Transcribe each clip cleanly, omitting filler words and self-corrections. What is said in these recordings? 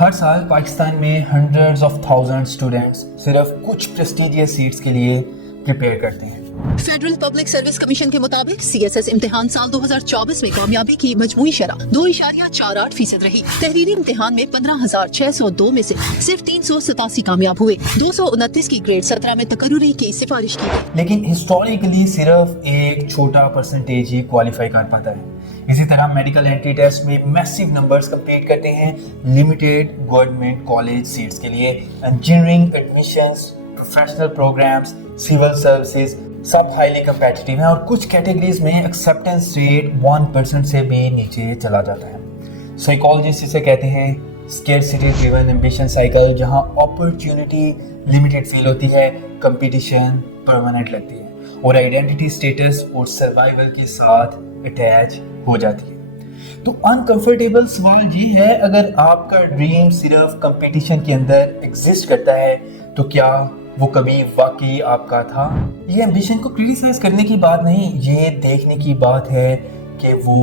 ہر سال پاکستان میں hundreds of thousand students صرف کچھ پریسٹیجیس سیٹس کے لیے پریپیئر کرتے ہیں۔ فیڈرل پبلک سروس کمیشن کے مطابق CSS امتحان سال 2024 میں کامیابی کی مجموعی شرح 2.48% رہی۔ تحریری امتحان میں 15,602 میں سے صرف 387 کامیاب ہوئے۔ 229 کی گریڈ 17 میں تقرری کی سفارش کی گئی، لیکن ہسٹوریکلی صرف ایک چھوٹا پرسنٹیج ہی کوالیفائی کر پاتا ہے۔ اسی طرح میڈیکل انٹری ٹیسٹ میں میسیو نمبرز کمپلیٹ کرتے ہیں لمیٹیڈ گورنمنٹ کالج سیٹس کے لیے۔ Engineering admissions, professional programs, civil services سب ہائیلی کمپیٹیٹیو ہیں اور کچھ کیٹیگریز میں ایکسیپٹنس ریٹ 1% سے بھی نیچے چلا جاتا ہے۔ سائیکالوجسٹ اسے کہتے ہیں اسکیرسٹی ڈریون ایمبیشن سائیکل، جہاں اپرچونٹی لمیٹڈ فیل ہوتی ہے، کمپٹیشن پرماننٹ لگتی ہے اور آئیڈینٹی اسٹیٹس اور سروائیول کے ساتھ اٹیچ ہو جاتی ہے۔ تو انکمفرٹیبل سوال یہ ہے، اگر آپ کا ڈریم صرف کمپٹیشن کے اندر ایگزسٹ کرتا ہے تو کیا وہ کبھی واقعی آپ کا تھا؟ یہ ایمبیشن کو کریٹیسائز کرنے کی بات نہیں، یہ دیکھنے کی بات ہے کہ وہ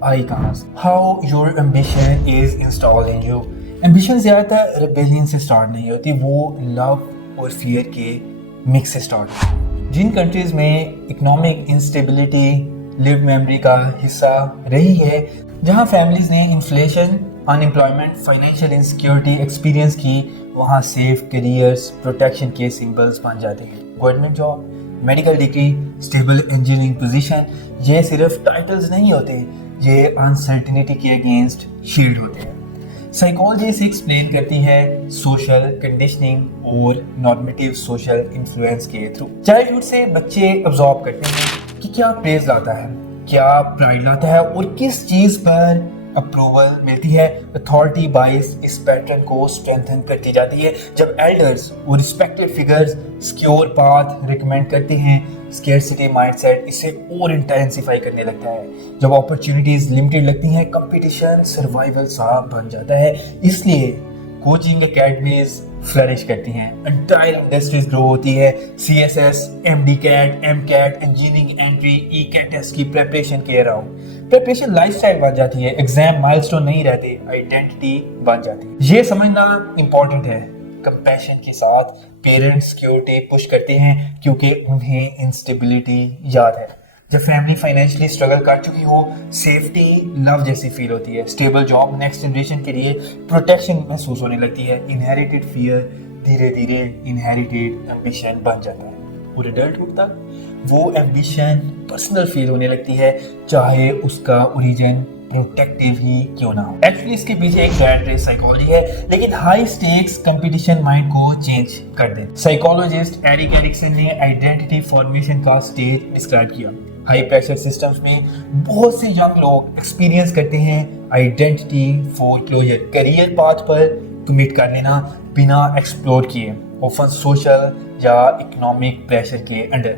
آئی کہاں سے۔ How your ambition is installed in you. Ambition زیادہ تر ریبیلین سے سٹارٹ نہیں ہوتی، وہ لو اور فیئر کے مکس سے سٹارٹ ہوتی ہے۔ جن کنٹریز میں اکنامک انسٹیبلٹی لیو میموری کا حصہ رہی ہے، جہاں فیملیز نے انفلیشن، ان امپلائمنٹ، فائنینشیل انسیکیورٹی ایکسپیرینس کی، وہاں سیف کیریئرز پروٹیکشن کے سمبلز بن جاتے ہیں۔ Government job, medical degree, stable engineering position, یہ صرف ٹائٹلز نہیں ہوتے، یہ انسرٹنٹی کے اگینسٹ شیلڈ ہوتے ہیں۔ سائیکالوجی اسے ایکسپلین کرتی ہے سوشل کنڈیشننگ اور نارمیٹیو سوشل انفلوئنس کے تھرو۔ چائلڈہڈ سے بچے ابزارو کرتے ہیں کہ کیا پریز لاتا ہے، کیا پرائڈ لاتا ہے اور کس چیز پر اپروول ملتی ہے۔ اتھارٹی بائز اس پیٹرن کو اسٹرینتھن کرتی جاتی ہے۔ جب ایلڈرز اور respected figures secure path recommend کرتے ہیں، اسکیرسٹی مائنڈ سیٹ اسے اور انٹینسیفائی کرنے لگتا ہے۔ جب اپرچونیٹیز لمیٹڈ لگتی ہیں، کمپٹیشن سروائیول سا بن جاتا ہے۔ اس لیے کوچنگ اکیڈمیز فلرش کرتی ہیں، انٹائر انڈسٹریز گرو ہوتی ہے۔ CSS، MD CAT، MCAT، engineering entry, ECAT test کی پریپریشن کے اراؤنڈ پریپریشن لائف سٹائل بن جاتی ہے۔ ایگزام مائلسٹون نہیں رہتے، آئیڈینٹی بن جاتی ہے۔ یہ سمجھنا امپورٹنٹ ہے، کمپیشن کے ساتھ پیرنٹس سیکیورٹی پش کرتے ہیں کیونکہ انہیں انسٹیبلٹی یاد ہے۔ جب فیملی فائنینشلی اسٹرگل کر چکی ہو، سیفٹی لو جیسی فیل ہوتی ہے۔ اسٹیبل جاب نیکسٹ جنریشن کے لیے پروٹیکشن محسوس ہونے لگتی ہے۔ انہیریٹڈ فیئر دھیرے دھیرے انہیریٹڈ ایمبیشن بن جاتا ہے اور ایڈلٹہڈ تک وہ ایمبیشن پرسنل فیل ہونے لگتی ہے، چاہے اس کا اوریجن پروٹیکٹیو ہی کیوں نہ ہو۔ ایکچولی اس کے پیچھے ایک ریٹ ریس سائیکالوجی ہے، لیکن ہائی سٹیکس کمپٹیشن مائنڈ کو چینج کر دے۔ سائیکالوجسٹ ایرک ایرکسن نے آئیڈینٹی فارمیشن کا اسٹیج ڈسکرائب کیا۔ ہائی پریشر سسٹمز میں بہت سے ینگ لوگ ایکسپیرینس کرتے ہیں identity foreclosure, career path پر کمٹ کر لینا بنا ایکسپلور کیے، اوفن سوشل یا اکنامک پریشر کے انڈر۔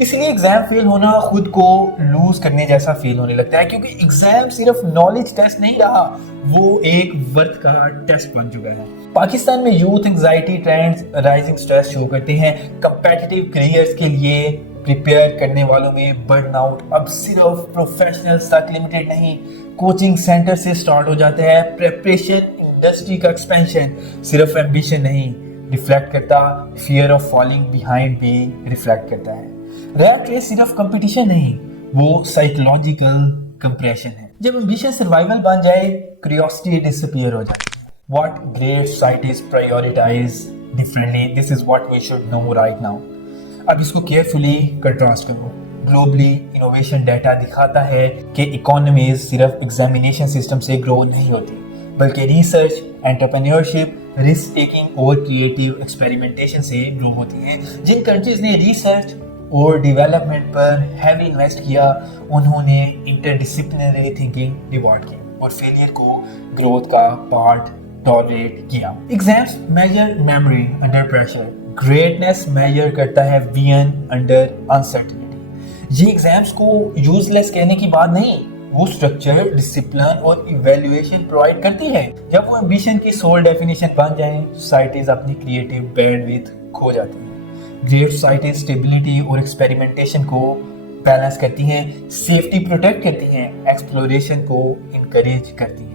اس لیے ایگزام فیل ہونا خود کو لوز کرنے جیسا فیل ہونے لگتا ہے، کیونکہ ایگزام صرف نالج ٹیسٹ نہیں رہا، وہ ایک ورتھ کا ٹیسٹ بن چکا ہے۔ پاکستان میں youth anxiety trends rising stress show کرتے ہیں۔ کمپیٹیٹیو کیریئرز کے لیے پریپیئر کرنے والوں میں برن آؤٹ اب صرف پروفیشنلز تک لمیٹڈ نہیں، کوچنگ سینٹر سے سٹارٹ ہو جاتا ہے۔ پریپریشن انڈسٹری کا ایکسپینشن صرف ایمبیشن نہیں ریفلیکٹ کرتا، فیئر آف فالنگ بیہائنڈ بھی ریفلیکٹ کرتا ہے۔ ریٹ ریس صرف کمپٹیشن نہیں، وہ سائیکولوجیکل کمپریشن ہے۔ جب ایمبیشن سروائیول بن جائے، کیوریوسٹی ڈسپیئر ہو جائے۔ What great societies prioritize differently? This is what we should know right now. اب اس کو کیئرفلی کنٹراسٹ کرو۔ گلوبلی انوویشن ڈیٹا دکھاتا ہے کہ اکانومیز صرف ایگزامینیشن سسٹم سے گرو نہیں ہوتی، بلکہ ریسرچ، انٹرپرینیورشپ، رسک ٹیکنگ اور کریٹیو ایکسپیریمنٹیشن سے گرو ہوتی ہیں۔ جن کنٹریز نے ریسرچ اور ڈیولپمنٹ پر ہیوی انویسٹ کیا، انہوں نے انٹر ڈسپلنری تھنکنگ ریوارڈ کی اور فیلئر کو گروتھ کا پارٹ ٹالریٹ کیا۔ Exams measure memory under pressure, greatness measure کرتا ہے ویژن انڈر انسرٹنٹی۔ یہ ایگزامس کو یوز لیس کہنے کی بات نہیں، وہ اسٹرکچر، ڈسپلن اور ایویلویشن پرووائڈ کرتی ہے۔ جب وہ ایمبیشن کی سول ڈیفینیشن بن جائیں، سوسائٹیز اپنی کریٹیو بینڈ وتھ کھو جاتی ہیں۔ گریٹ سوسائٹیز اسٹیبلٹی اور ایکسپیریمنٹیشن کو بیلنس کرتی ہیں، سیفٹی پروٹیکٹ کرتی ہیں، ایکسپلوریشن کو انکریج کرتی ہیں۔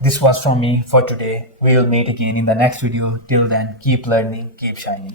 This was from me for today. We will meet again in the next video. Till then, keep learning, keep shining.